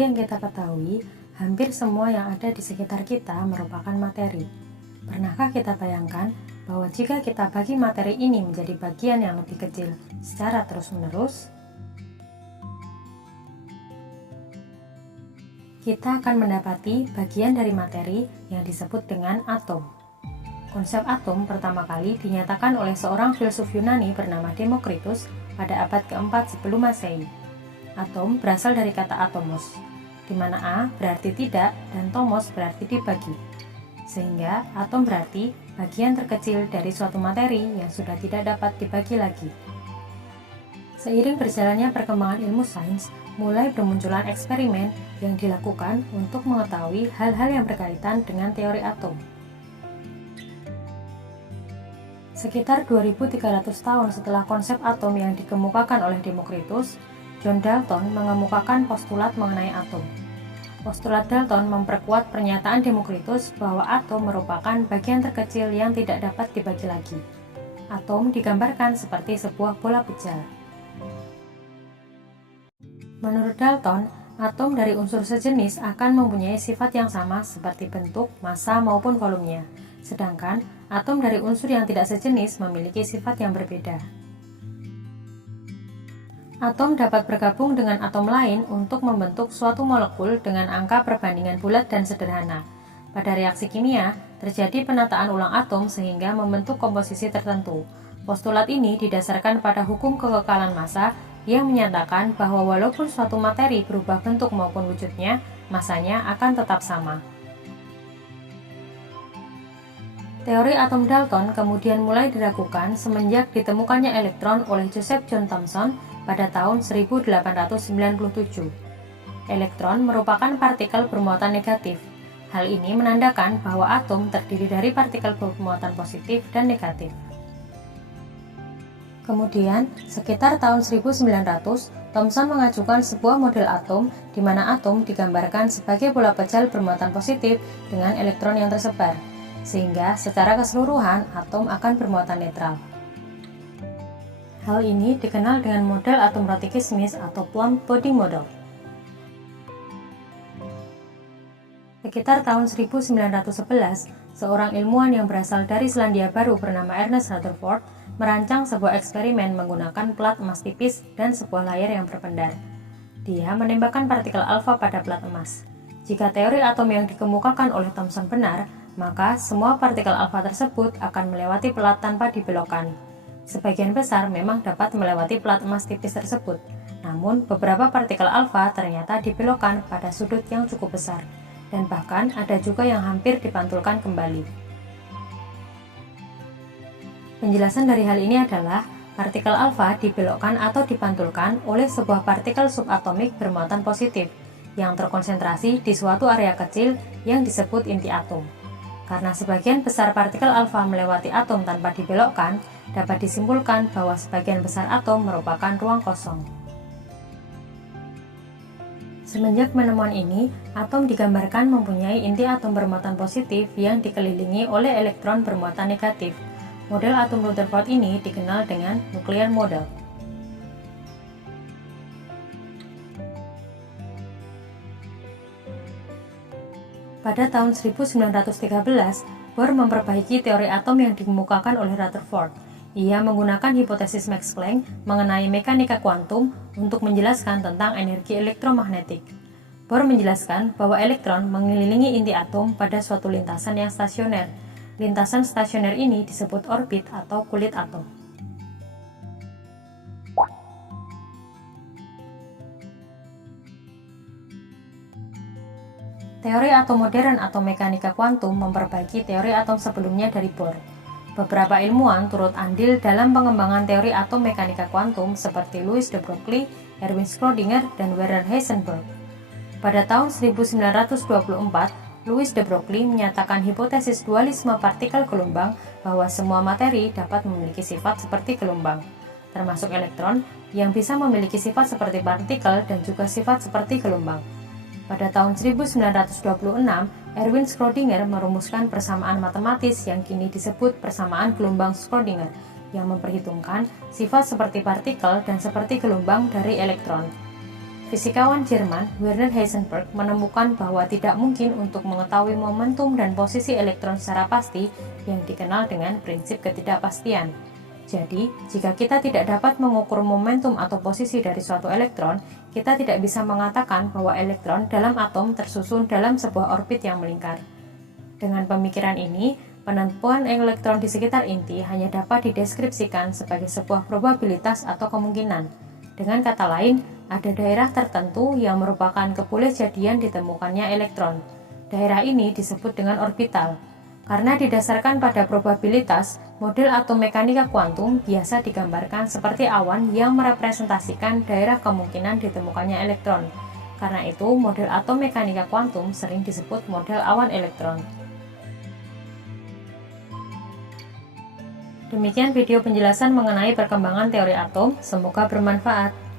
Seperti yang kita ketahui, hampir semua yang ada di sekitar kita merupakan materi. Pernahkah kita bayangkan bahwa jika kita bagi materi ini menjadi bagian yang lebih kecil secara terus-menerus, kita akan mendapati bagian dari materi yang disebut dengan atom. Konsep atom pertama kali dinyatakan oleh seorang filsuf Yunani bernama Demokritus pada abad keempat sebelum Masehi. Atom berasal dari kata atomos, di mana A berarti tidak dan tomos berarti dibagi. Sehingga atom berarti bagian terkecil dari suatu materi yang sudah tidak dapat dibagi lagi. Seiring berjalannya perkembangan ilmu sains, mulai bermunculan eksperimen yang dilakukan untuk mengetahui hal-hal yang berkaitan dengan teori atom. Sekitar 2300 tahun setelah konsep atom yang dikemukakan oleh Demokritus, John Dalton mengemukakan postulat mengenai atom. Postulat Dalton memperkuat pernyataan Demokritus bahwa atom merupakan bagian terkecil yang tidak dapat dibagi lagi. Atom digambarkan seperti sebuah bola pejal. Menurut Dalton, atom dari unsur sejenis akan mempunyai sifat yang sama seperti bentuk, massa maupun volumenya. Sedangkan atom dari unsur yang tidak sejenis memiliki sifat yang berbeda. Atom dapat bergabung dengan atom lain untuk membentuk suatu molekul dengan angka perbandingan bulat dan sederhana. Pada reaksi kimia, terjadi penataan ulang atom sehingga membentuk komposisi tertentu. Postulat ini didasarkan pada hukum kekekalan massa yang menyatakan bahwa walaupun suatu materi berubah bentuk maupun wujudnya, massanya akan tetap sama. Teori atom Dalton kemudian mulai diragukan semenjak ditemukannya elektron oleh Joseph John Thomson pada tahun 1897. Elektron merupakan partikel bermuatan negatif. Hal ini menandakan bahwa atom terdiri dari partikel bermuatan positif dan negatif. Kemudian, sekitar tahun 1900, Thomson mengajukan sebuah model atom di mana atom digambarkan sebagai bola pejal bermuatan positif dengan elektron yang tersebar, sehingga secara keseluruhan atom akan bermuatan netral. Hal ini dikenal dengan model atom roti kismis atau plum pudding model. Sekitar tahun 1911, seorang ilmuwan yang berasal dari Selandia Baru bernama Ernest Rutherford merancang sebuah eksperimen menggunakan plat emas tipis dan sebuah layar yang berpendar. Dia menembakkan partikel alfa pada plat emas. Jika teori atom yang dikemukakan oleh Thomson benar, maka semua partikel alfa tersebut akan melewati plat tanpa dibelokkan. Sebagian besar memang dapat melewati plat emas tipis tersebut, namun beberapa partikel alfa ternyata dibelokkan pada sudut yang cukup besar, dan bahkan ada juga yang hampir dipantulkan kembali. Penjelasan dari hal ini adalah partikel alfa dibelokkan atau dipantulkan oleh sebuah partikel subatomik bermuatan positif yang terkonsentrasi di suatu area kecil yang disebut inti atom. Karena sebagian besar partikel alfa melewati atom tanpa dibelokkan, dapat disimpulkan bahwa sebagian besar atom merupakan ruang kosong. Semenjak penemuan ini, atom digambarkan mempunyai inti atom bermuatan positif yang dikelilingi oleh elektron bermuatan negatif. Model atom Rutherford ini dikenal dengan nuclear model. Pada tahun 1913, Bohr memperbaiki teori atom yang dikemukakan oleh Rutherford. Ia menggunakan hipotesis Max Planck mengenai mekanika kuantum untuk menjelaskan tentang energi elektromagnetik. Bohr menjelaskan bahwa elektron mengelilingi inti atom pada suatu lintasan yang stasioner. Lintasan stasioner ini disebut orbit atau kulit atom. Teori atom modern atau mekanika kuantum memperbaiki teori atom sebelumnya dari Bohr. Beberapa ilmuwan turut andil dalam pengembangan teori atom mekanika kuantum seperti Louis de Broglie, Erwin Schrödinger, dan Werner Heisenberg. Pada tahun 1924, Louis de Broglie menyatakan hipotesis dualisme partikel gelombang bahwa semua materi dapat memiliki sifat seperti gelombang, termasuk elektron yang bisa memiliki sifat seperti partikel dan juga sifat seperti gelombang. Pada tahun 1926, Erwin Schrödinger merumuskan persamaan matematis yang kini disebut persamaan gelombang Schrödinger yang memperhitungkan sifat seperti partikel dan seperti gelombang dari elektron. Fisikawan Jerman Werner Heisenberg menemukan bahwa tidak mungkin untuk mengetahui momentum dan posisi elektron secara pasti yang dikenal dengan prinsip ketidakpastian. Jadi, jika kita tidak dapat mengukur momentum atau posisi dari suatu elektron, kita tidak bisa mengatakan bahwa elektron dalam atom tersusun dalam sebuah orbit yang melingkar. Dengan pemikiran ini, penentuan elektron di sekitar inti hanya dapat dideskripsikan sebagai sebuah probabilitas atau kemungkinan. Dengan kata lain, ada daerah tertentu yang merupakan kebolehjadian ditemukannya elektron. Daerah ini disebut dengan orbital. Karena didasarkan pada probabilitas, model atom mekanika kuantum biasa digambarkan seperti awan yang merepresentasikan daerah kemungkinan ditemukannya elektron. Karena itu, model atom mekanika kuantum sering disebut model awan elektron. Demikian video penjelasan mengenai perkembangan teori atom, semoga bermanfaat.